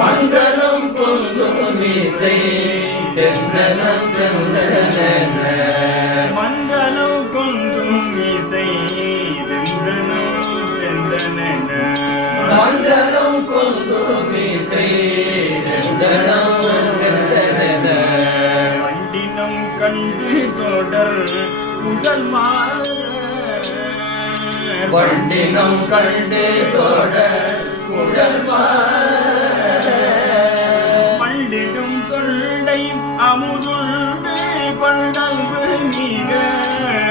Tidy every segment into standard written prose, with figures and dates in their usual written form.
மங்களம் கொல்லும் இசை தெந்தனம் தெந்தன மங்களம் கொல்லும் இசை தெந்தனம் தெந்தன மங்களம் கொல்லும் இசை தெந்தனம் தெந்தன வண்டினம் கண்டு தொடர் உடல் மாற வண்டினம் கண்டு தொடர் உடல் மாற மண்டிடும் தொண்டை அமுதுண்டு கொண்டல்பு மிக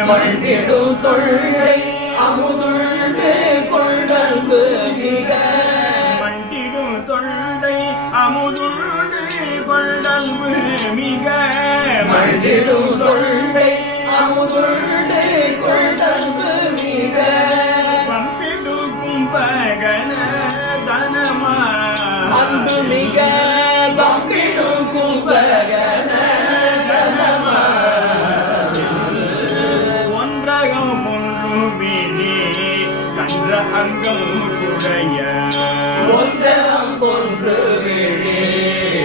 மண்டிடும் தொண்டை அமுதுண்டு கொண்டல்பு மிக மண்டிடும் தொண்டை அமுதுண்டு கொண்டல்பு மிக மண்டிடும் தொண்டை அமுதுண்டு கொண்டல்பு மிக பம்பிடு கும்பகன தனமா அன்பு மிக பம்பிடும் கும்பகன தனமா ஒன்றகம் பொன்றுமினி கன்ற அங்கம் உடைய ஒன்றம் ஒன்று விழி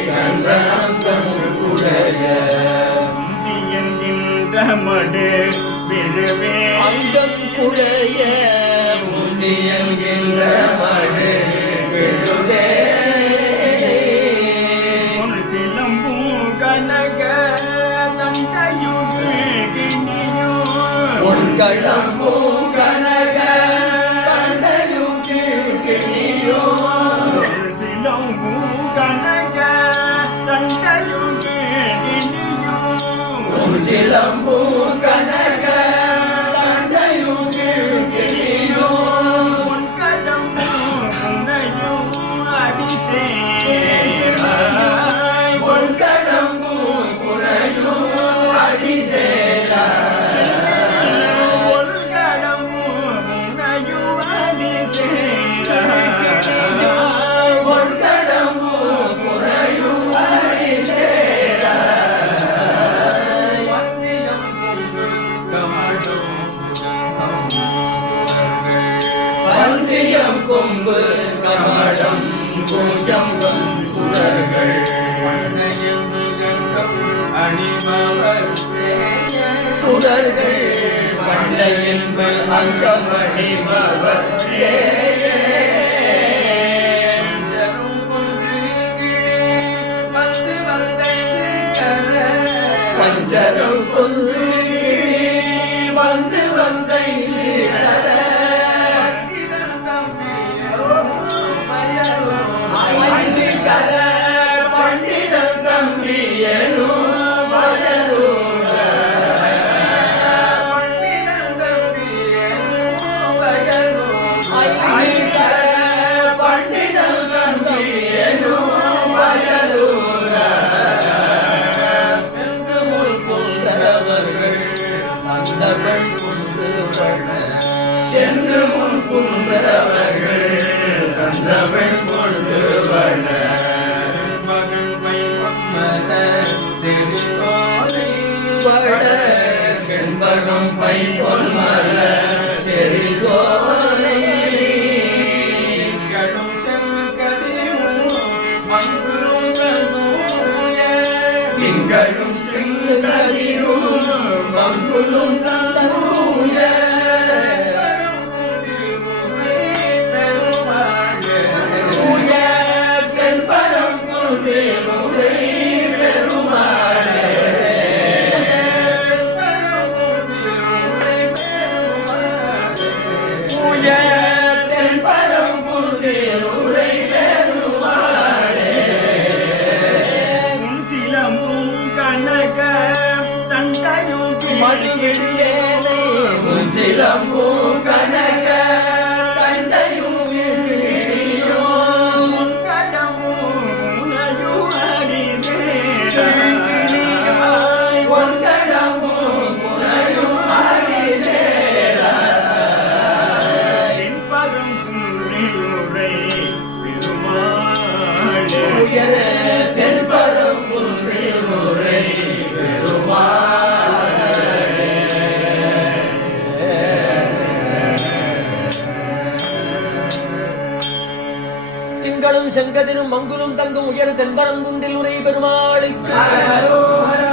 கண்டனம் உடைய என்கின்ற மடு விழுவே அங்கம் குடைய முந்தியங்கின்ற மடு விழுவே பொன் சிலம்பூ கனக தண்டையுகு கிணியோ உன்களம் பூங்கனக கண்டையும் கீழ்கிணியோ பொன் சிலம்பூ கனக தண்டையுகு கிணியோ உன் சிலம்பூ கனக கண்டையும் கீழ்கிணியோ பொன் கடம்பு புனையும் அடிசேராய் உன் கடம்பூ குறையும் அடிசேரா பொன் கடம்பு புனையும் அடிசேராய் உன் கடம்பூ குறையும் அடிசேரா வந்தியம் கொம்பு கமடம் பூஜம் சுடர்கள் சுடர்கள் வண்டையில் அங்கமணிபவர் பஞ்சரம் கொன்று வந்து வந்தை பண்டிதம் தம்பியனும் வயலூர பண்டிதம் தம்பியனும் வயலூர சென்று முன் கொண்டவர்கள் தந்தவள் கொண்டு வள சென்று முன் கொண்டவர்கள் தந்தவள் கொண்டு வள வட செண்பகம் பை பொன்மல செறிசோலை திங்களும் சிங்கதிரும் மங்குலும் தூய தூய தென்பரம் கொண்டு பெருமாளே தூய தென்பரம் கொண்டு பெருமாளே சிலம்பும் கனக தண்டையும் மடுவிடியே செங்கதிரும் மங்குலும் தங்கும் உயர் தென்பரங்குன்றில் உரை பெருமாளுக்கு ஹரோஹர